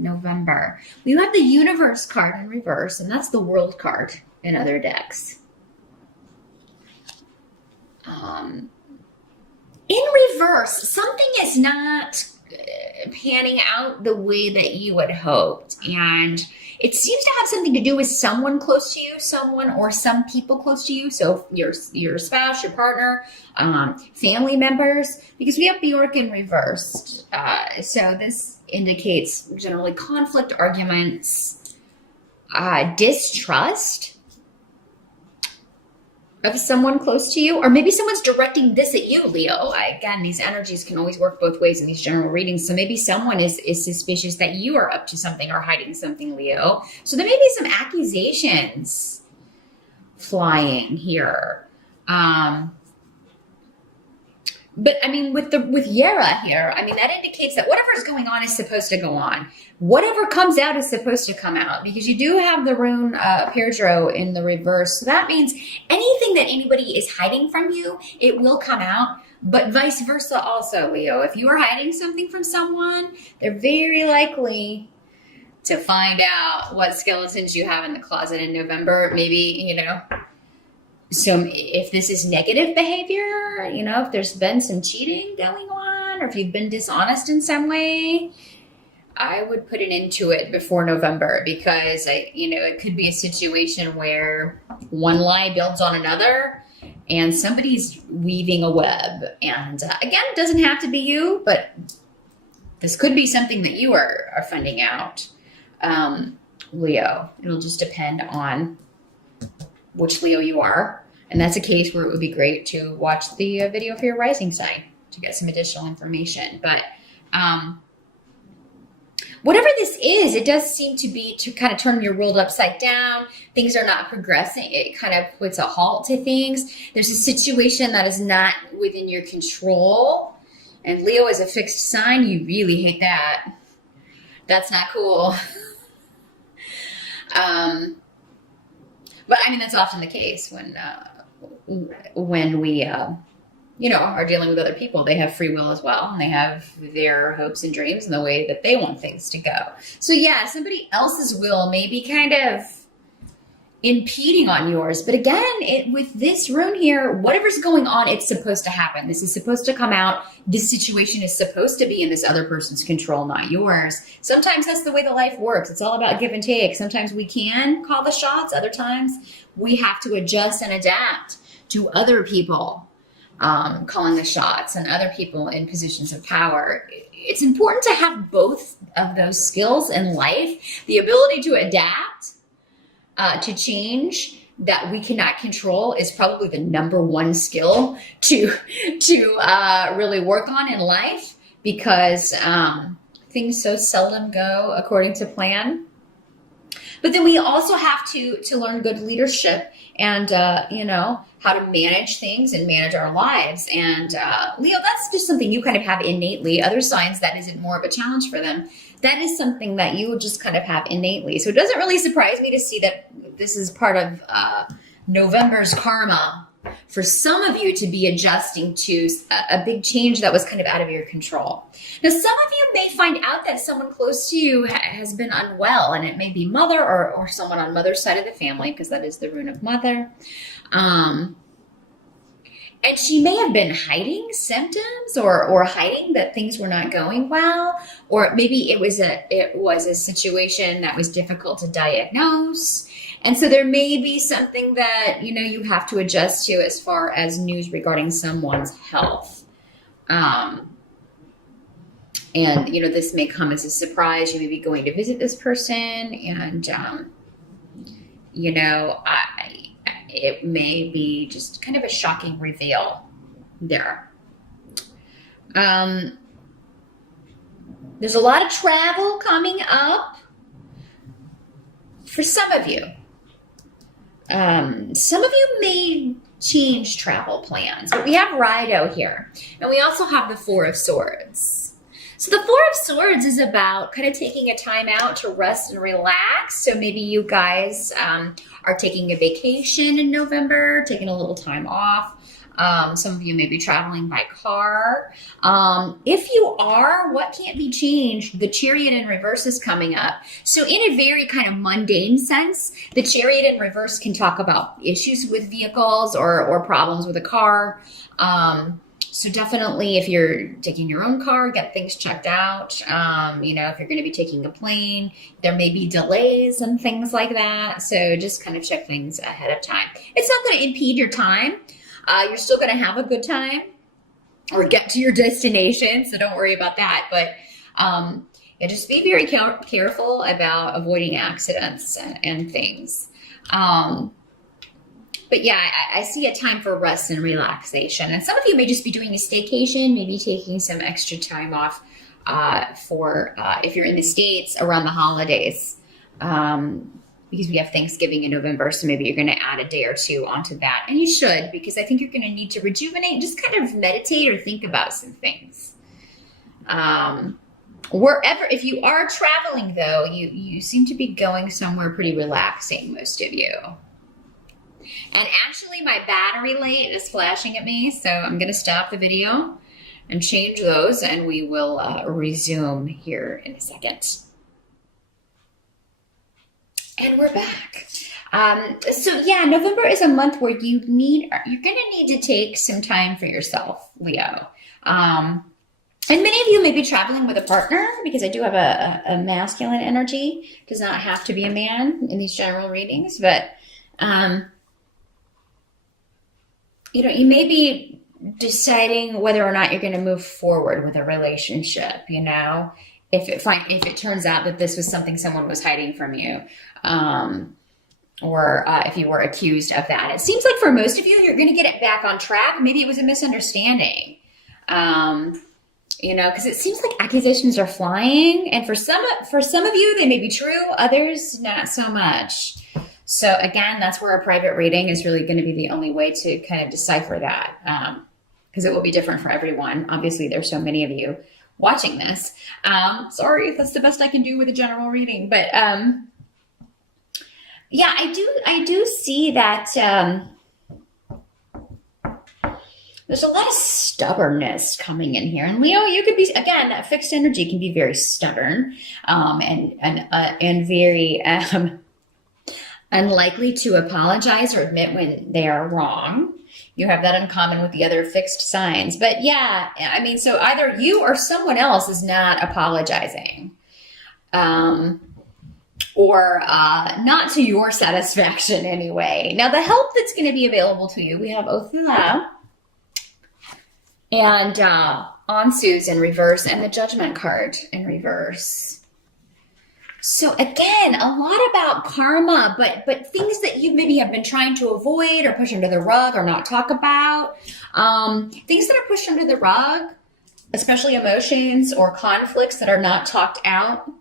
November. We have the Universe card in reverse, and that's the World card in other decks. In reverse, something is not panning out the way that you had hoped. And it seems to have something to do with someone close to you, someone or some people close to you. So your spouse, your partner, family members, because we have Bjork in reversed. So this indicates generally conflict, arguments, distrust of someone close to you, or maybe someone's directing this at you, Leo. Again, these energies can always work both ways in these general readings. So maybe someone is suspicious that you are up to something or hiding something, Leo. So there may be some accusations flying here. But I mean, with Yera here, I mean, that indicates that whatever is going on is supposed to go on. Whatever comes out is supposed to come out, because you do have the rune Pedro in the reverse. So that means anything that anybody is hiding from you, it will come out, but vice versa also, Leo. If you are hiding something from someone, they're very likely to find out what skeletons you have in the closet in November. Maybe, so if this is negative behavior, if there's been some cheating going on, or if you've been dishonest in some way, I would put an end to it before November, because it could be a situation where one lie builds on another and somebody's weaving a web. And again, it doesn't have to be you, but this could be something that you are finding out, Leo. It'll just depend on which Leo you are. And that's a case where it would be great to watch the video for your rising sign to get some additional information. But whatever this is, it does seem to be to kind of turn your world upside down. Things are not progressing. It kind of puts a halt to things. There's a situation that is not within your control. And Leo is a fixed sign. You really hate that. That's not cool. But I mean, that's often the case when we, are dealing with other people. They have free will as well, and they have their hopes and dreams and the way that they want things to go. So yeah, somebody else's will may be kind of impeding on yours. But again, with this rune here, whatever's going on, it's supposed to happen. This is supposed to come out. This situation is supposed to be in this other person's control, not yours. Sometimes that's the way the life works. It's all about give and take. Sometimes we can call the shots. Other times we have to adjust and adapt to other people calling the shots and other people in positions of power. It's important to have both of those skills in life. The ability to adapt to change that we cannot control is probably the number one skill to really work on in life, because things so seldom go according to plan. But then we also have to learn good leadership and, how to manage things and manage our lives. And Leo, that's just something you kind of have innately. Other signs, that isn't more of a challenge for them. That is something that you just kind of have innately. So it doesn't really surprise me to see that this is part of November's karma for some of you to be adjusting to a big change that was kind of out of your control. Now, some of you may find out that someone close to you has been unwell, and it may be mother or someone on mother's side of the family, because that is the rune of mother. And she may have been hiding symptoms or hiding that things were not going well, or maybe it was a situation that was difficult to diagnose. And so there may be something that, you have to adjust to as far as news regarding someone's health. And, this may come as a surprise. You may be going to visit this person, and, it may be just kind of a shocking reveal there. There's a lot of travel coming up for some of you. Some of you may change travel plans, but we have Rido here, and we also have the Four of Swords. So the Four of Swords is about kind of taking a time out to rest and relax. So maybe you guys are taking a vacation in November, taking a little time off. Some of you may be traveling by car. If you are, what can't be changed? The Chariot in reverse is coming up. So in a very kind of mundane sense, the Chariot in reverse can talk about issues with vehicles or problems with a car. So definitely if you're taking your own car, get things checked out. You know, if you're going to be taking a plane, there may be delays and things like that. So just kind of check things ahead of time. It's not going to impede your time. You're still going to have a good time or get to your destination. So don't worry about that. But yeah, just be very careful about avoiding accidents and things. But yeah, I see a time for rest and relaxation. And some of you may just be doing a staycation, maybe taking some extra time off for if you're in the States around the holidays. Because we have Thanksgiving in November, so maybe you're going to add a day or two onto that. And you should, because I think you're going to need to rejuvenate, just kind of meditate or think about some things. Wherever, if you are traveling though, you seem to be going somewhere pretty relaxing, most of you. And actually my battery light is flashing at me, so I'm going to stop the video and change those, and we will resume here in a second. And we're back. So yeah, November is a month where you're going to need to take some time for yourself, Leo. And many of you may be traveling with a partner, because I do have a masculine energy. It does not have to be a man in these general readings, but you know, you may be deciding whether or not you're going to move forward with a relationship, you know, if it turns out that this was something someone was hiding from you, or if you were accused of that. It seems like for most of you, you're going to get it back on track. Maybe it was a misunderstanding, you know, because it seems like accusations are flying, and for some of you, they may be true, others not so much. So again, that's where a private reading is really going to be the only way to kind of decipher that, because it will be different for everyone. Obviously, there's so many of you watching this. Sorry, that's the best I can do with a general reading. But yeah, I do see that there's a lot of stubbornness coming in here. And Leo, you could be, again, that fixed energy can be very stubborn and very unlikely to apologize or admit when they are wrong. You have that in common with the other fixed signs. But yeah, I mean, so either you or someone else is not apologizing, or not to your satisfaction anyway. Now, the help that's going to be available to you, we have Othula and Ansu's in reverse, and the Judgment card in reverse. So again, a lot about karma, but things that you maybe have been trying to avoid or push under the rug or not talk about. Things that are pushed under the rug, especially emotions or conflicts that are not talked out,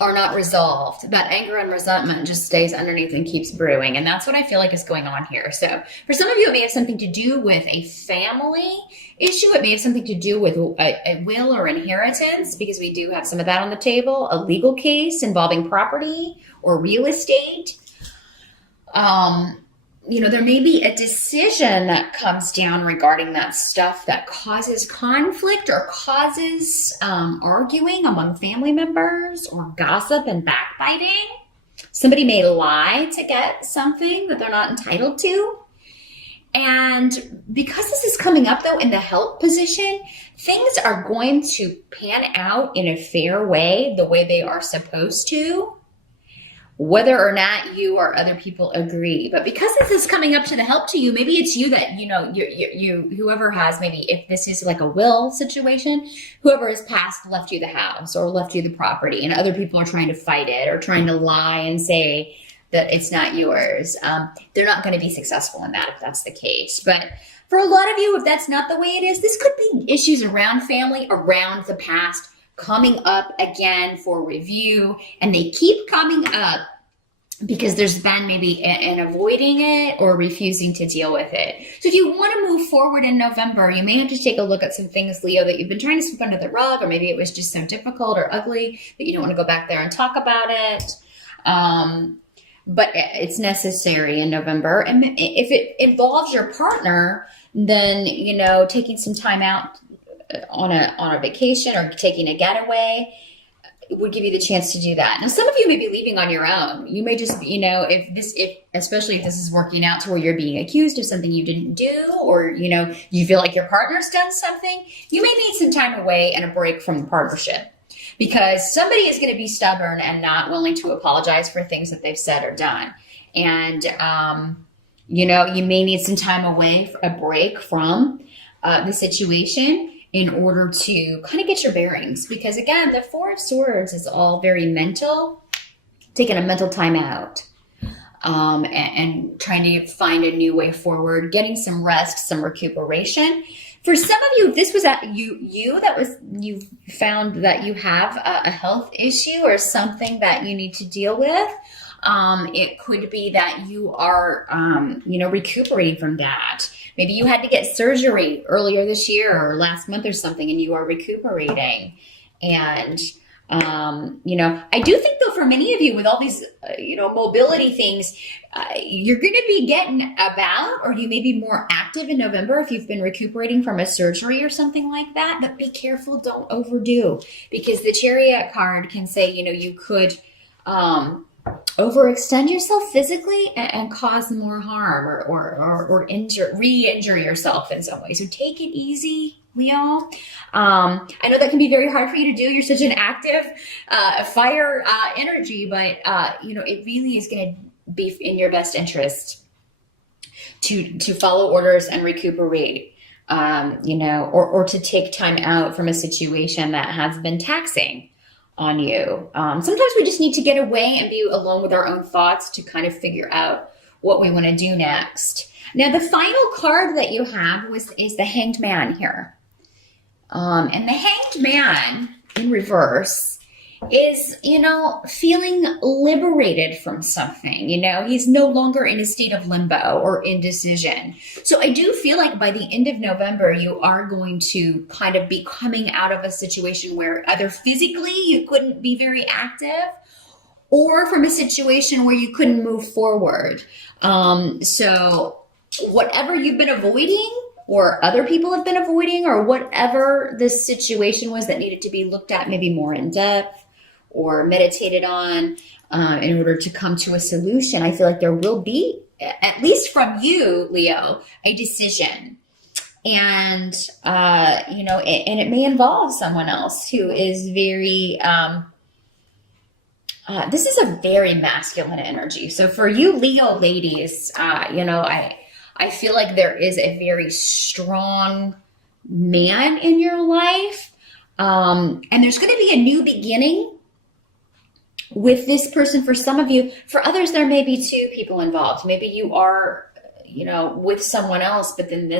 are not resolved. That anger and resentment just stays underneath and keeps brewing. And that's what I feel like is going on here. So for some of you, it may have something to do with a family issue. It may have something to do with a will or inheritance, because we do have some of that on the table. A legal case involving property or real estate. You know, there may be a decision that comes down regarding that stuff that causes conflict or causes arguing among family members, or gossip and backbiting. Somebody may lie to get something that they're not entitled to. And because this is coming up, though, in the help position, things are going to pan out in a fair way, the way they are supposed to, whether or not you or other people agree. But because this is coming up to the help to you, maybe it's you that, you know, you whoever has, maybe if this is like a will situation, whoever has passed left you the house or left you the property, and other people are trying to fight it or trying to lie and say that it's not yours. They're not going to be successful in that if that's the case. But for a lot of you, if that's not the way it is, this could be issues around family, around the past, coming up again for review, and they keep coming up because there's been maybe an avoiding it or refusing to deal with it. So if you want to move forward in November, you may have to take a look at some things, Leo, that you've been trying to sweep under the rug, or maybe it was just so difficult or ugly that you don't want to go back there and talk about it. But it's necessary in November. And if it involves your partner, then, taking some time out on a vacation or taking a getaway would give you the chance to do that. Now, some of you may be leaving on your own. You may just, especially if this is working out to where you're being accused of something you didn't do, or, you feel like your partner's done something, you may need some time away and a break from the partnership, because somebody is going to be stubborn and not willing to apologize for things that they've said or done. And, you may need some time away, a break from the situation, in order to kind of get your bearings. Because again, the Four of Swords is all very mental, taking a mental time out, and trying to find a new way forward, getting some rest, some recuperation. For some of you, this was you found that you have a health issue or something that you need to deal with. It could be that you are, recuperating from that. Maybe you had to get surgery earlier this year or last month or something, and you are recuperating. And, I do think, though, for many of you with all these, mobility things, you're going to be getting about, or you may be more active in November if you've been recuperating from a surgery or something like that. But be careful, don't overdo, because the Chariot card can say, you could overextend yourself physically and cause more harm or re-injure yourself in some way. So take it easy, Leo. I know that can be very hard for you to do. You're such an active fire energy, but it really is going to be in your best interest to follow orders and recuperate, or to take time out from a situation that has been taxing on you. Sometimes we just need to get away and be alone with our own thoughts to kind of figure out what we want to do next. Now, the final card that you have is the Hanged Man here. And the Hanged Man in reverse is, feeling liberated from something. He's no longer in a state of limbo or indecision. So I do feel like by the end of November, you are going to kind of be coming out of a situation where either physically you couldn't be very active, or from a situation where you couldn't move forward. So whatever you've been avoiding, or other people have been avoiding, or whatever the situation was that needed to be looked at maybe more in depth or meditated on in order to come to a solution, I feel like there will be, at least from you, Leo, a decision. And, and it may involve someone else who is very, this is a very masculine energy. So for you Leo ladies, I feel like there is a very strong man in your life. And there's going to be a new beginning with this person for some of you. For others, there may be two people involved. Maybe you are, with someone else, but then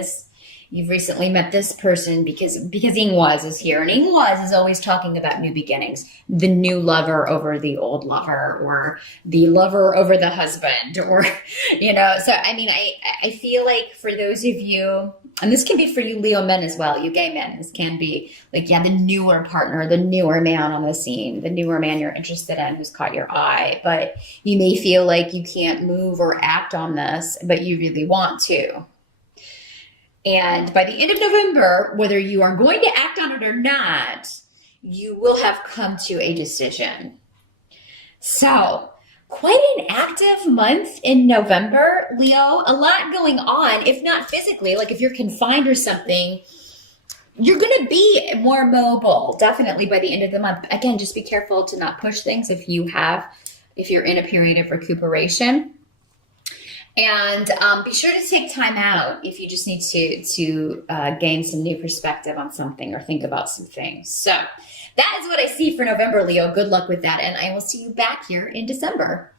you've recently met this person because Ingwaz is here. And Ingwaz is always talking about new beginnings, the new lover over the old lover, or the lover over the husband, or, so, I feel like for those of you, and this can be for you Leo men as well, you gay men, this can be like, the newer partner, the newer man on the scene, the newer man you're interested in who's caught your eye, but you may feel like you can't move or act on this, but you really want to. And by the end of November, whether you are going to act on it or not, you will have come to a decision. So, quite an active month in November, Leo. A lot going on, if not physically, like if you're confined or something, you're going to be more mobile, definitely by the end of the month. Again, just be careful to not push things if you're in a period of recuperation. And be sure to take time out if you just need to gain some new perspective on something or think about some things. So that is what I see for November, Leo. Good luck with that. And I will see you back here in December.